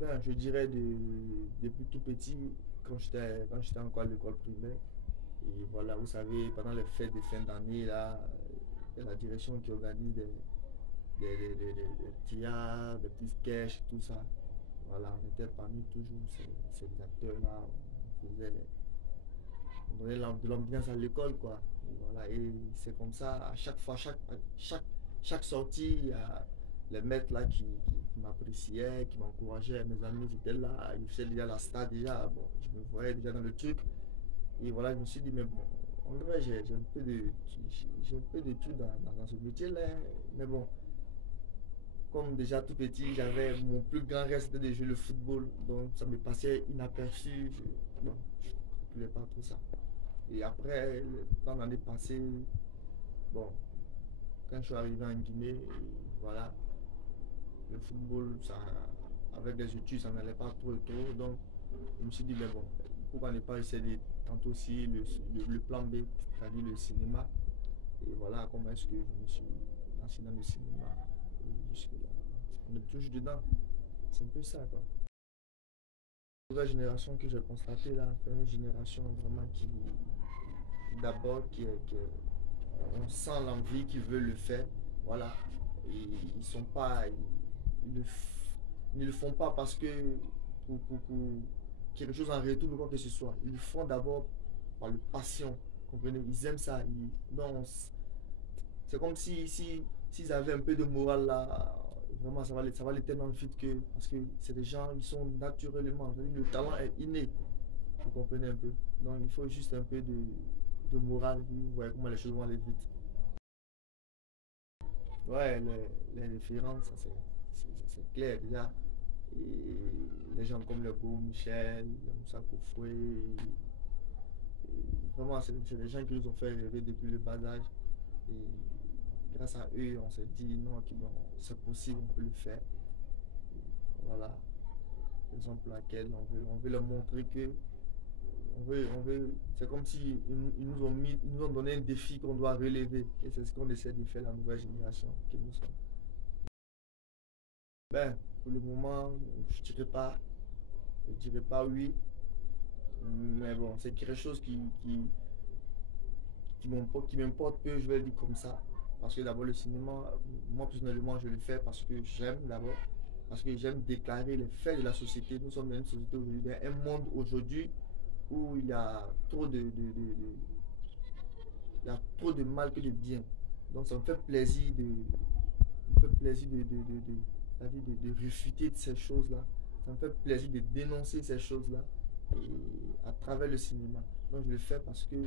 Ben, je dirais depuis tout petit, quand j'étais encore à l'école primaire. Et voilà, vous savez, pendant les fêtes de fin d'année, là, il y a la direction qui organise des théâtres, des petits sketchs, tout ça. Voilà, on était parmi toujours ces acteurs-là. On donnait de l'ambiance à l'école, quoi. Et voilà, et c'est comme ça, à chaque fois, chaque sortie, il y a les maîtres là qui m'appréciaient, qui m'encourageaient. Mes amis étaient là, ils faisaient déjà la star, déjà. Bon, je me voyais déjà dans le truc. Et voilà, je me suis dit, mais bon, en vrai, j'ai un peu de tout dans ce métier-là. Mais bon, comme déjà tout petit, j'avais mon plus grand rêve, c'était de jouer le football. Donc ça me passait inaperçu. Bon, je ne calculais pas tout ça. Et après, dans l'année passée, bon, quand je suis arrivé en Guinée, voilà, le football, ça, avec les études, ça n'allait pas trop et trop. Donc, je me suis dit, mais bon, pourquoi ne pas essayer de tenter aussi le plan B, c'est-à-dire le cinéma. Et voilà comment est-ce que je me suis lancé dans le cinéma. Et jusque-là, on est toujours dedans. C'est un peu ça, quoi. La nouvelle génération que j'ai constatée là, c'est une génération vraiment d'abord, on sent l'envie qu'ils veulent le faire. Voilà. Et ils sont pas, ils ne le font pas parce que pour quelque chose en retour ou quoi que ce soit. Ils le font d'abord par le passion. Comprenez? Ils aiment ça. Donc, c'est comme s'ils avaient un peu de morale là, vraiment ça va les tellement vite que, parce que c'est des gens, ils sont naturellement, le talent est inné, vous comprenez un peu. Donc il faut juste un peu de morale, vous voyez comment les choses vont aller vite. Ouais, les références, ça c'est clair déjà. Et les gens comme le Beau Michel, Moussa Koufoué, vraiment c'est des gens qui nous ont fait rêver depuis le bas âge. Et grâce à eux, on s'est dit non, bon, c'est possible, on peut le faire. Voilà, raison pour laquelle on veut leur montrer que c'est comme si ils nous ont donné un défi qu'on doit relever. Et c'est ce qu'on essaie de faire la nouvelle génération que nous sommes. Ben, pour le moment, je dirais pas oui, mais bon, c'est quelque chose qui m'importe peu, je vais le dire comme ça. Parce que d'abord, le cinéma, moi personnellement, je le fais parce que j'aime d'abord, parce que j'aime déclarer les faits de la société. Nous sommes dans une société aujourd'hui, dans un monde aujourd'hui où il y a trop il y a trop de mal que de bien. Donc ça me fait plaisir me fait plaisir c'est-à-dire de réfuter ces choses-là. Ça me fait plaisir de dénoncer ces choses-là à travers le cinéma. Donc je le fais parce que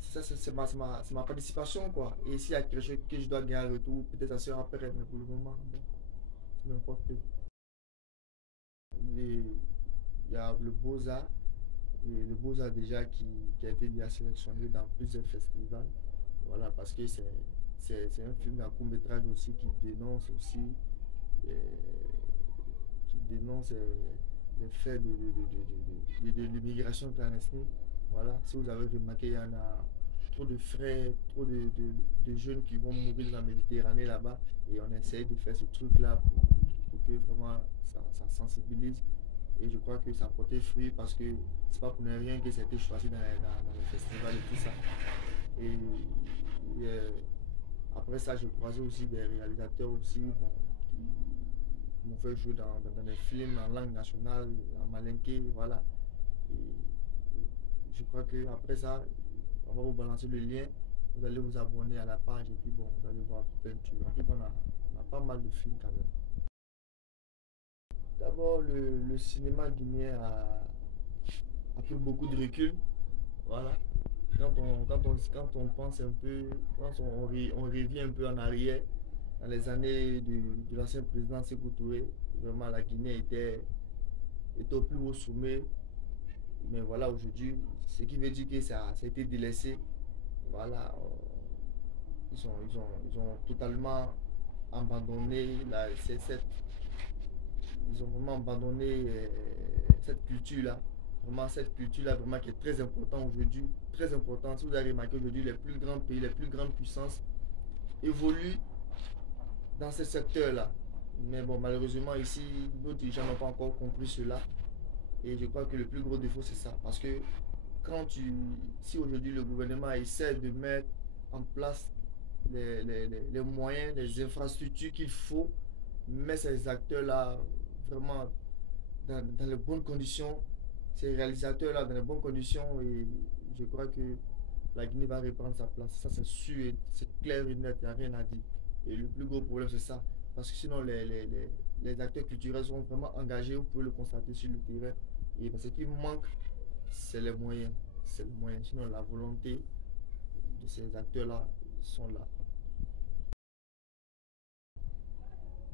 ça, c'est ma participation, quoi. Et s'il y a quelque chose que je dois gagner en retour, peut-être ça sera après, mais pour le moment, bon, ça m'importe peu. Les- Il y a le Beaux-Arts, et le Beaux-Arts déjà qui a été déjà sélectionné dans plusieurs festivals. Voilà, parce que c'est un film à court-métrage aussi euh, qui dénonce les faits de l'immigration clandestine. Voilà, si vous avez remarqué, il y en a trop de frais, trop de jeunes qui vont mourir dans la Méditerranée là-bas. Et on essaye de faire ce truc-là pour que vraiment ça sensibilise. Et je crois que ça a porté fruit parce que c'est pas pour ne rien que ça a été choisi dans le festival et tout ça. Et après ça, j'ai croisé aussi des réalisateurs aussi bon, qui m'ont fait jouer dans des films en langue nationale, en malinké, voilà. Et je crois que après ça, on va vous balancer le lien, vous allez vous abonner à la page et puis bon, vous allez voir plein de trucs. En tout cas, on a pas mal de films quand même. D'abord, le cinéma guinéen a pris beaucoup de recul. Voilà. Quand on pense un peu, on revient un peu en arrière, dans les années de l'ancien président Sékou Touré, vraiment la Guinée était au plus haut sommet. Mais voilà, aujourd'hui, ce qui veut dire que ça a été délaissé. Voilà, ils ont totalement abandonné ils ont vraiment abandonné cette culture-là. Vraiment, cette culture-là, vraiment, qui est très importante aujourd'hui. Très importante. Si vous avez remarqué aujourd'hui, les plus grands pays, les plus grandes puissances évoluent dans ce secteur-là. Mais bon, malheureusement, ici, d'autres dirigeants n'ont pas encore compris cela. Et je crois que le plus gros défaut, c'est ça. Parce que si aujourd'hui le gouvernement essaie de mettre en place les moyens, les infrastructures qu'il faut, mettre ces acteurs-là vraiment dans les bonnes conditions, ces réalisateurs-là dans les bonnes conditions, et je crois que la Guinée va reprendre sa place. Ça, c'est sûr, c'est clair et net, il n'y a rien à dire. Et le plus gros problème, c'est ça. Parce que sinon, les acteurs culturels sont vraiment engagés, vous pouvez le constater sur le terrain. Et ce qui manque, c'est les moyens. C'est les moyens. Sinon, la volonté de ces acteurs-là sont là.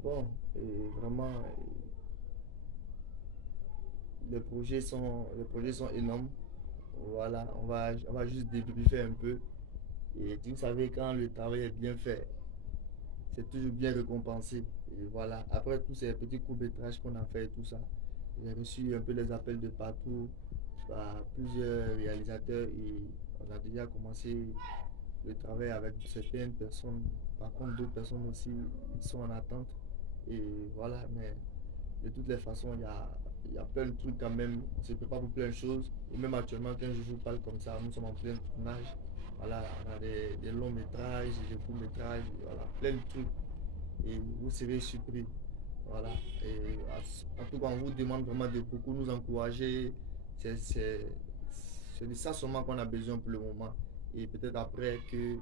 Bon, et vraiment, les projets sont énormes. Voilà, on va juste débriefer un peu. Et vous savez, quand le travail est bien fait, c'est toujours bien récompensé. Et voilà, après tous ces petits courts-métrages qu'on a fait et tout ça, j'ai reçu un peu les appels de partout par plusieurs réalisateurs et on a déjà commencé le travail avec certaines personnes. Par contre, d'autres personnes aussi sont en attente. Et voilà, mais de toutes les façons, il y a plein de trucs quand même. On se prépare pour plein de choses. Et même actuellement, quand je vous parle comme ça, nous sommes en plein tournage. Voilà, on a des longs métrages, des courts métrages, voilà, plein de trucs. Et vous serez surpris. Voilà. Et en tout cas, on vous demande vraiment de beaucoup nous encourager. C'est de ça seulement qu'on a besoin pour le moment. Et peut-être après que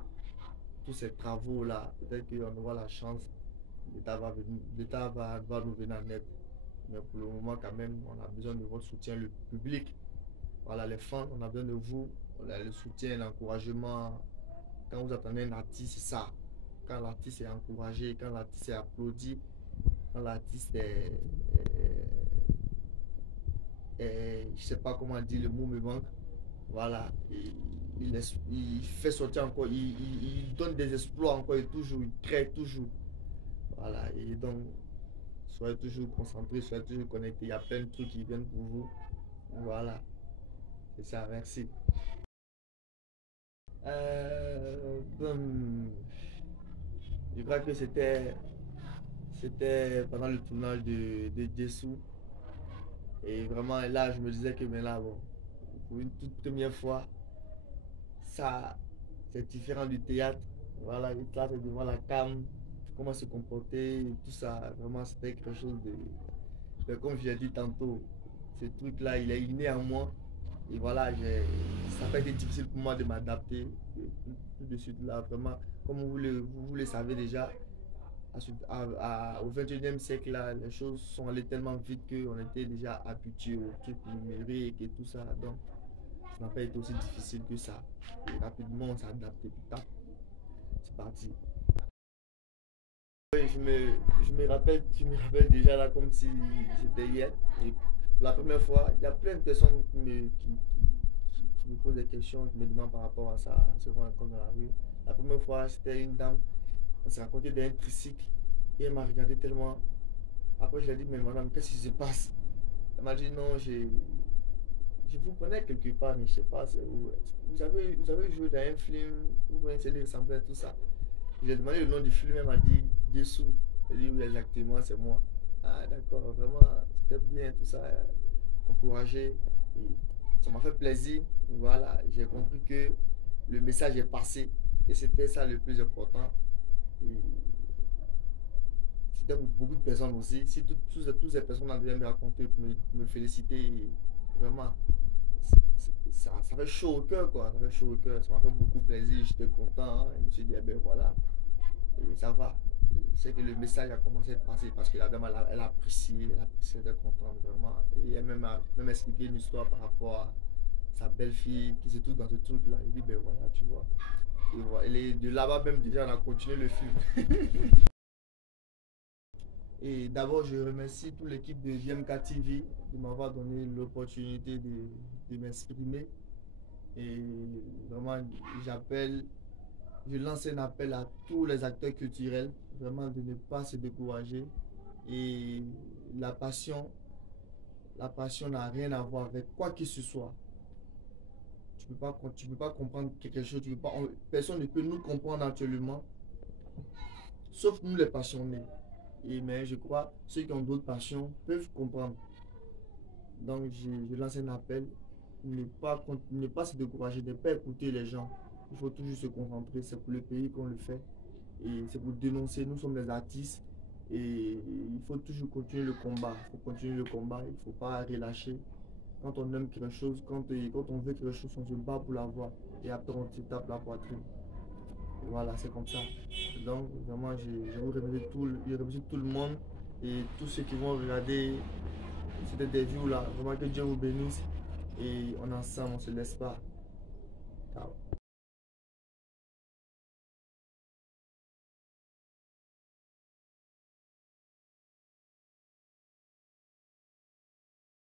tous ces travaux-là, peut-être qu'on aura la chance, l'État va nous venir en aide. Mais pour le moment, quand même, on a besoin de votre soutien, le public. Voilà, les fans, on a besoin de vous. Voilà, le soutien, l'encouragement. Quand vous attendez un artiste, c'est ça. Quand l'artiste est encouragé, quand l'artiste est applaudi, quand l'artiste je sais pas comment dire, le mot me manque. Voilà, il fait sortir encore, il donne des exploits encore et toujours, il crée toujours. Voilà, et donc, soyez toujours concentrés, soyez toujours connectés. Il y a plein de trucs qui viennent pour vous. Voilà, c'est ça, merci. Bon, je crois que c'était pendant le tournage de Dessous. Et vraiment, là, je me disais que, mais là, bon, pour une toute première fois, ça, c'est différent du théâtre. Voilà, là, c'est devant la cam, comment se comporter, et tout ça. Vraiment, c'était quelque chose de comme je l'ai dit tantôt, ce truc-là, il est inné en moi. Et voilà, ça n'a pas été difficile pour moi de m'adapter tout de suite là. Vraiment, comme vous le savez déjà, au 21e siècle, là, les choses sont allées tellement vite qu'on était déjà habitué au truc numérique et tout ça. Donc, ça n'a pas été aussi difficile que ça. Et rapidement, on s'est adapté. Putain, c'est parti. Oui, je me rappelle déjà là comme si c'était hier. Et pour la première fois, il y a plein de personnes qui me posent des questions, qui me demandent par rapport à ça, à ce qu'on rencontre dans la rue. La première fois, c'était une dame, on s'est rencontré dans un tricycle et elle m'a regardé tellement. Après, je lui ai dit, mais madame, qu'est-ce qui se passe? Elle m'a dit, non, je vous connais quelque part, mais je ne sais pas, c'est où. Vous avez joué dans un film, vous connaissez les ressembler, tout ça. J'ai demandé le nom du film, elle m'a dit Dessous. J'ai dit oui, exactement, c'est moi. Ah, d'accord, vraiment, c'était bien, tout ça, encouragé. Et ça m'a fait plaisir. Voilà, j'ai compris que le message est passé. Et c'était ça le plus important. Et c'était pour beaucoup de personnes aussi. Si toutes ces personnes avaient me raconter, me féliciter, et vraiment, ça fait chaud au cœur, quoi. Ça fait chaud au cœur. Ça m'a fait beaucoup plaisir. J'étais content. Et je me suis dit, eh ben voilà. Et ça va. C'est que le message a commencé à être passé parce que la dame, elle a apprécié, elle était contente vraiment. Et elle m'a même expliqué une histoire par rapport à sa belle-fille qui se trouve dans ce truc-là. Il dit, ben voilà, tu vois. Et voilà. Et de là-bas même, déjà, on a continué le film. Et d'abord, je remercie toute l'équipe de JMK TV de m'avoir donné l'opportunité de m'exprimer. Et vraiment, j'appelle je lance un appel à tous les acteurs culturels, vraiment de ne pas se décourager. Et la passion, la passion n'a rien à voir avec quoi que ce soit. Tu peux pas comprendre quelque chose, personne ne peut nous comprendre actuellement, sauf nous les passionnés. Mais je crois ceux qui ont d'autres passions peuvent comprendre. Donc, je lance un appel, ne pas se décourager, ne pas écouter les gens. Il faut toujours se concentrer, c'est pour le pays qu'on le fait. Et c'est pour dénoncer, nous sommes des artistes. Et il faut toujours continuer le combat. Il faut continuer le combat, il ne faut pas relâcher. Quand on aime quelque chose, quand on veut quelque chose, on se bat pour l'avoir. Et après, on se tape la poitrine. Et voilà, c'est comme ça. Donc, vraiment, je vous remercie je remercie tout le monde et tous ceux qui vont regarder cette interview là. Vraiment que Dieu vous bénisse. Et on est ensemble, on ne se laisse pas. Ciao.